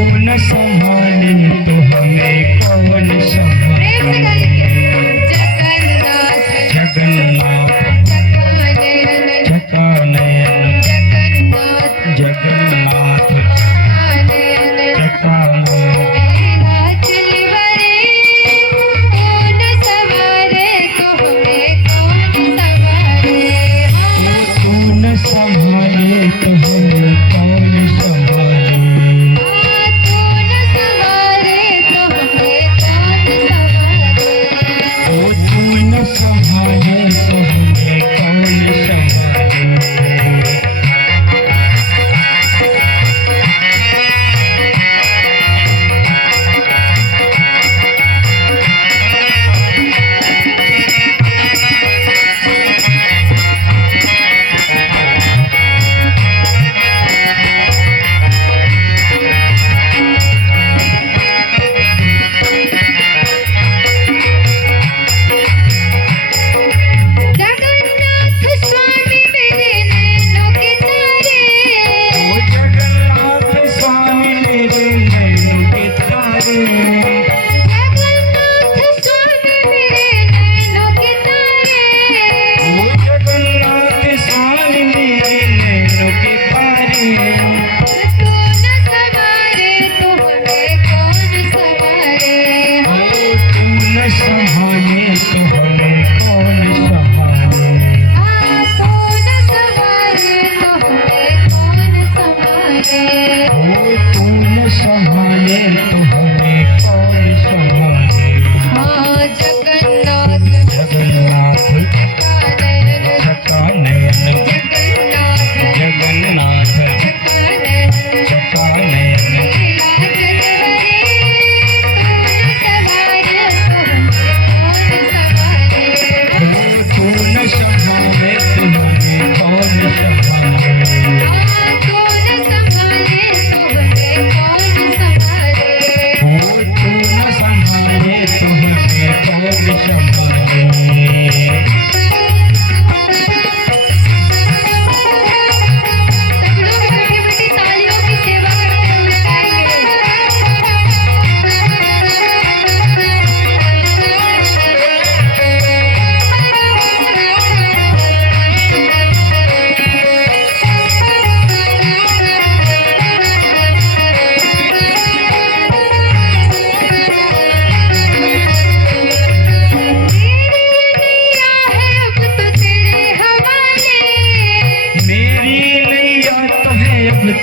न संभाले तो हमें कौन संभाले। जगन्नाथ जगन्नाथ जगन्नाथ जगन्नाथ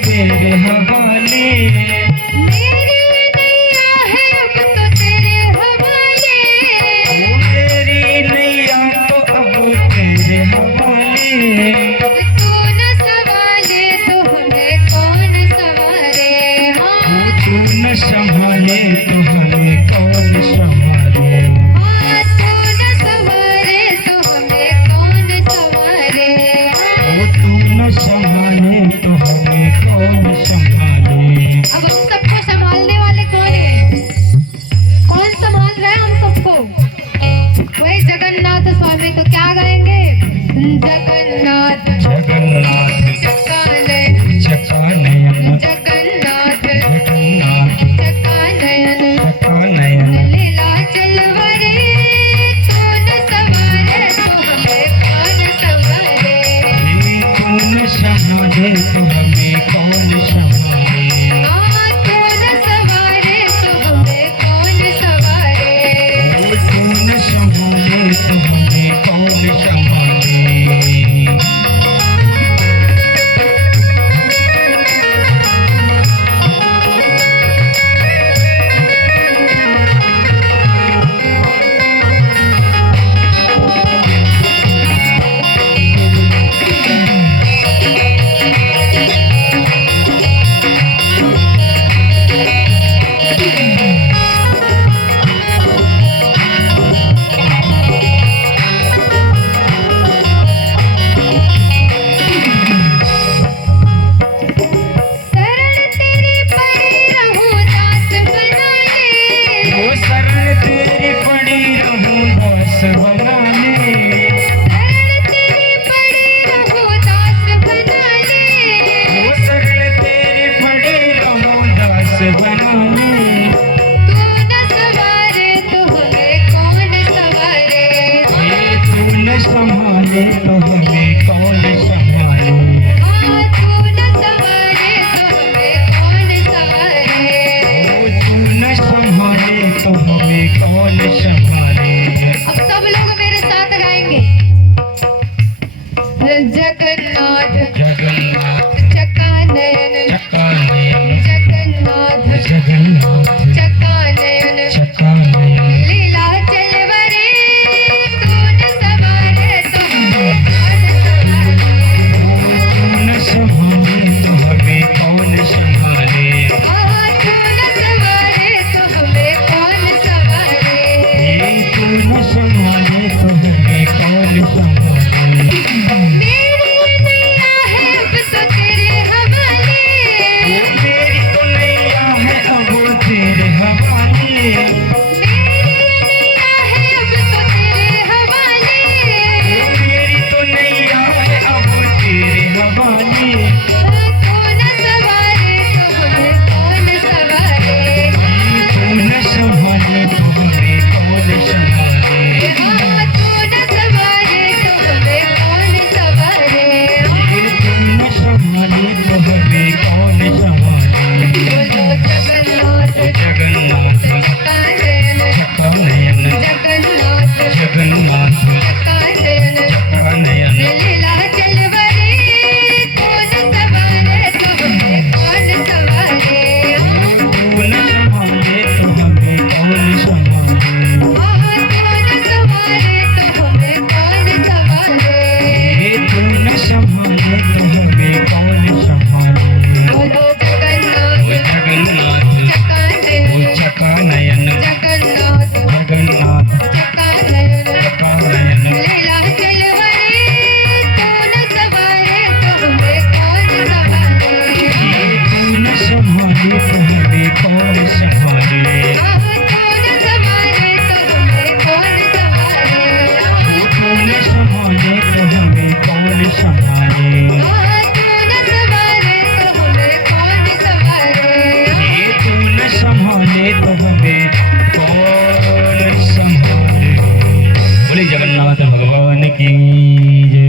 तेरे हवाले मेरी नैया है अब तो तेरे हवाले। मेरी नैया तो अब तेरे हवाले। तू न संभाले तो हमें कौन संभाले। हाँ तू न संभाले तो हमें कौन संभाले। हाँ तू न संभाले तो हमें कौन संभाले। तू न संभाले तो हमें कौन संभाले। अब हम सबको संभालने वाले कौन है? कौन संभाल रहा है हम सबको? वही जगन्नाथ स्वामी। तो क्या गाएंगे? जगन्नाथ जगन्नाथ जगन्नाथ जगन्नाथ जगन्नाथ जगन्नाथ जगन्नाथ जगन्नाथ लीला चल बस बनाने। तू न सवारे तो हमें कौन सवारे। ये तू न संभाले तो हमें कौन संभाले। हाँ, तू न सवारे तो हमें कौन सवारे। तू न संभाले तो हमें कौन संभाले। अब सब लोग मेरे साथ गाएंगे। जगन्नाथ जगन्नाथ चकानयन, चकानयन, जगन्नाथ जगन्नाथ चकानयन, चकानयन। लीला चलवरे तू न सवारे तो हमें कौन सवारे। तू न संभाले तो हमें कौन संभाले। हाँ, तू न सवारे तो हमें कौन सवारे। ये तू न संभाले तो हमें कौन संभाले। मेरी नैया है अब तो तेरे हवाले। मेरी तो नैया है अब वो तेरे हवाले। मेरी नैया है अब तो तेरे हवाले। मेरी तो नैया है अब वो तेरे हवाले। हाँ, तू न सवारे तो हमें कौन सवारे। तू न संभाले तो हमें कौन संभाले। हाँ, तू न सवारे तो हमें कौन सवारे। तू न संभाले तो हमें कौन संभाले। बोलो जगन्नाथ जगन्नाथ चकानयन, चकानयन, जगन्नाथ जगन्नाथ चकानयन, चकानयन। लीला चलवरे कौन सवारे तो हमें कौन सवारे। तू न संभाले तो हमें कौन संभाले। हाँ, तू न सवारे तो हमें कौन सवारे। तू न संभाले तो हमें कौन संभाले। बोलो जगन्नाथ जगन्नाथ चकानयन, चकानयन, जगन्नाथ जगन्नाथ चकानयन, चकानयन। लीला चलवरे तू न सवारे तो हमें कौन सवारे। तू न संभाले तो हमें कौन संभाले। हाँ, तू न सवारे तो हमें कौन सवारे। तू न संभाले तो हमें कौन संभाले। हाँ, तू न सवारे तो हमें कौन सवारे। तू न संभाले तो हमें कौन संभाले। बोले जगन्नाथ भगवान की जय।